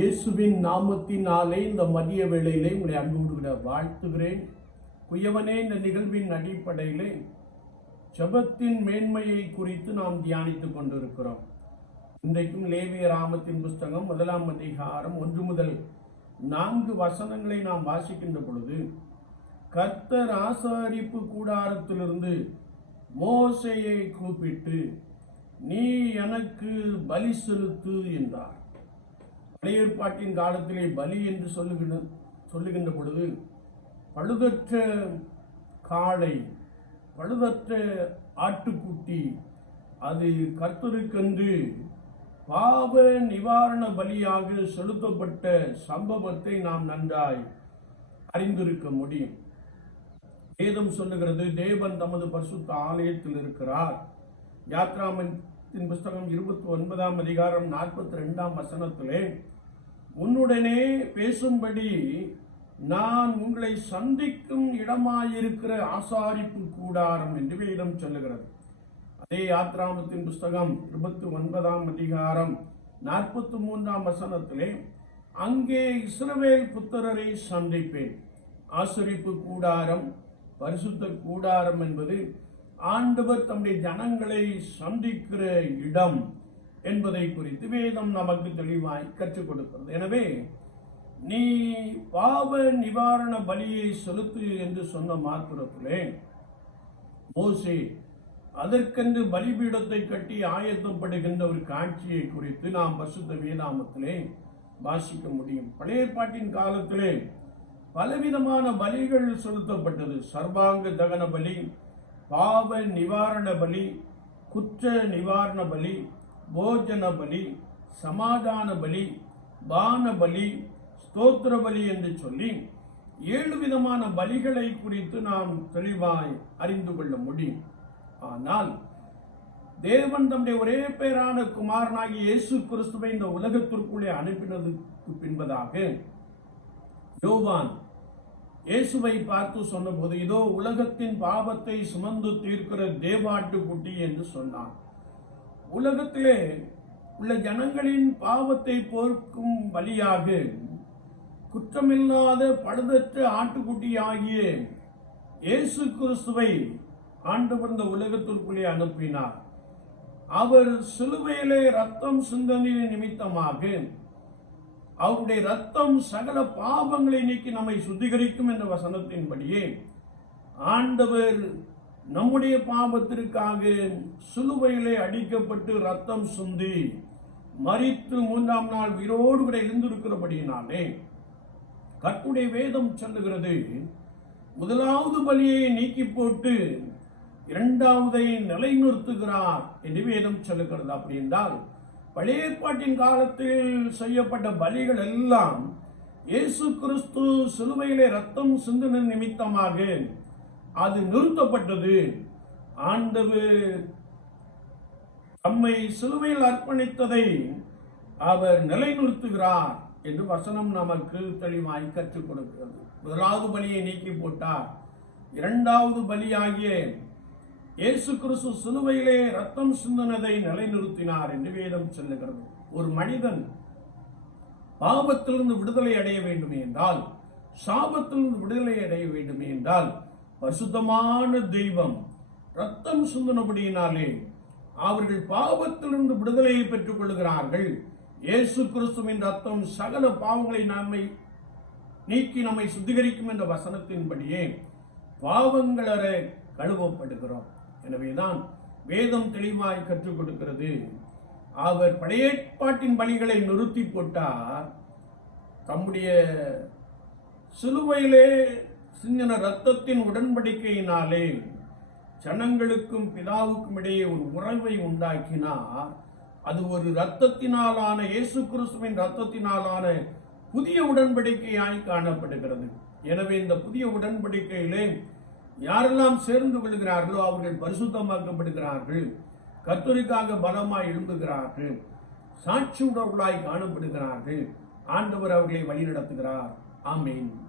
இயேசுவின் நாமத்தினாலே இந்த மதிய வேளையிலே உங்களை அன்போடு விட வாழ்த்துகிறேன். குயவனே இந்த நிகழ்வின் அடிப்படையிலே ஜெபத்தின் மேன்மையை குறித்து நாம் தியானித்துக் கொண்டிருக்கிறோம். இன்றைக்கும் லேவிய ராமத்தின் புஸ்தகம் முதலாம் அதிகாரம் ஒன்று முதல் நான்கு வசனங்களை நாம் வாசிக்கின்ற பொழுது கர்த்தர் ஆசாரிப்பு கூடாரத்திலிருந்து மோசையை கூப்பிட்டு நீ எனக்கு பலி செலுத்து என்றார். பழைய ஏற்பாட்டின் காலத்திலே பலி என்று சொல்லுகின்ற சொல்லுகின்ற பொழுது பழுதற்ற காளை பழுதற்ற ஆட்டுக்குட்டி அது கர்த்தருக்கென்று பாவ நிவாரண பலியாக செலுத்தப்பட்ட சம்பவத்தை நாம் நன்றாய் அறிந்திருக்க முடியும். வேதம் சொல்லுகிறது தேவன் தமது பரிசுத்த ஆலயத்தில் இருக்கிறார். தின் புஸ்தகம் இருபத்தி ஒன்பதாம் அதிகாரம் நாற்பத்தி ரெண்டாம் வசனத்திலே உன்னுடனே பேசும்படி நான் உங்களை சந்திக்கும் இடமாயிருக்கிற ஆசாரிப்பு கூடாரம் என்று வேதம் சொல்லுகிறது. அதே யாத்ராமத்தின் புஸ்தகம் இருபத்தி ஒன்பதாம் அதிகாரம் நாற்பத்தி மூன்றாம் வசனத்திலே அங்கே இஸ்ரவேல் புத்திரரை சந்திப்பேன். ஆசரிப்பு கூடாரம் பரிசுத்த கூடாரம் என்பது ஆண்டவர் தம்முடைய ஜனங்களை சந்திக்கிற இடம் என்பதை குறித்து வேதம் நமக்கு தெளிவாய் கற்றுக் கொடுக்கிறது. எனவே நீ பாவ நிவாரண பலியை செலுத்து என்று சொன்ன மாத்திரத்திலே மோசே அதற்கென்று பலிபீடத்தை கட்டி ஆயத்தப்படுகின்ற ஒரு காட்சியை குறித்து நாம் பசுத்த வேதாமத்திலே வாசிக்க முடியும். பழையற்பாட்டின் காலத்திலே பலவிதமான பலிகள் செலுத்தப்பட்டது. சர்வாங்க தகன பலி பாவ நிவாரண பலி குற்ற நிவாரண பலி போஜன பலி சமாதான பலி பான பலி ஸ்தோத்திர பலி என்று சொல்லி ஏழு விதமான பலிகளை குறித்து நாம் தெளிவாய் அறிந்து கொள்ள முடியும். ஆனால் தேவன் தம்முடைய ஒரே பேரான குமாரனாகி இயேசு கிறிஸ்துவை இந்த உலகத்திற்குள்ளே அனுப்பினதுக்கு பின்பதாக யோவான் இயேசுவை பார்த்து சொன்னபோது இதோ உலகத்தின் பாவத்தை சுமந்து தீர்க்கிற தேவாட்டுக்குட்டி என்று சொன்னான். உலகத்திலே உள்ள ஜனங்களின் பாவத்தை போர்க்கும் வழியாக குற்றமில்லாத பழுதற்ற ஆட்டுக்குட்டி ஆகிய இயேசு கிறிஸ்துவை ஆண்டு வந்த உலகத்திற்குள்ளே அனுப்பினார். அவர் சிலுவையிலே ரத்தம் சிந்தனையின் நிமித்தமாக அவருடைய ரத்தம் சகல பாவங்களை நீக்கி நம்மை சுத்திகரிக்கும் என்ற வசனத்தின்படியே ஆண்டவர் நம்முடைய பாவத்திற்காக சிலுவையிலே அடிக்கப்பட்டு ரத்தம் சுந்தி மறித்து மூன்றாம் நாள் உயிரோடு கூட இருந்திருக்கிறபடியினாலே கற்புடைய வேதம் சொல்லுகிறது முதலாவது பலியை நீக்கி போட்டு இரண்டாவதை நிலைநிறுத்துகிறார் என்று வேதம் சொல்லுகிறது. அப்படி என்றால் பழைய ஏற்பாட்டின் காலத்தில் செய்யப்பட்ட பலிகள் எல்லாம் இயேசு கிறிஸ்து சிலுவையிலே ரத்தம் சிந்தின நிமித்தமாக அது நிறுத்தப்பட்டது. ஆண்டவர் தம்மை சிலுவையில் அர்ப்பணித்ததை அவர் நிலைநிறுத்துகிறார் என்று வசனம் நமக்கு தெளிவாய் கற்றுக் கொடுக்கிறது. முதலாவது பலியை நீக்கி போட்டார். இரண்டாவது பலியாகிய இயேசு கிறிஸ்து சிலுவையிலே ரத்தம் சிந்தனதை நிலைநிறுத்தினார் என்று வேதம் சொல்லுகிறது. ஒரு மனிதன் பாவத்திலிருந்து விடுதலை அடைய வேண்டுமே என்றால் சாபத்திலிருந்து விடுதலை அடைய வேண்டுமே என்றால் பரிசுத்தமான தெய்வம் ரத்தம் சிந்தனபடியினாலே அவர்கள் பாவத்திலிருந்து விடுதலையை பெற்றுக் கொள்கிறார்கள் இயேசு கிறிஸ்துவின் ரத்தம் சகல பாவங்களை நம்மை நீக்கி நம்மை சுத்திகரிக்கும் என்ற வசனத்தின்படியே பாவங்களரை கழுவப்படுகிறோம். எனவேதான் வேதம் தெளிவாய் கற்றுக் கொடுக்கிறது. அவர் படையேற்பாட்டின் பலிகளை நிறுத்தி போட்டார். தம்முடைய சிலுவையிலே சிந்தின ரத்தத்தின் உடன்படிக்கையினாலே ஜனங்களுக்கும் பிதாவுக்கும் இடையே ஒரு உறவை உண்டாக்கினார். அது ஒரு இரத்தத்தினாலான இயேசு கிறிஸ்துவின் ரத்தத்தினாலான புதிய உடன்படிக்கையாய் காணப்படுகிறது. எனவே இந்த புதிய உடன்படிக்கையிலே யாரெல்லாம் சேர்ந்து கொள்கிறார்களோ அவர்கள் பரிசுத்தமாக்கப்படுகிறார்கள். கத்தூரிக்காக பலமாய் எழும்புகிறார்கள். சாட்சி உணர்வுகளாய் காணப்படுகிறார்கள். ஆண்டவர் அவர்களை வழிநடத்துகிறார். ஆமீன்.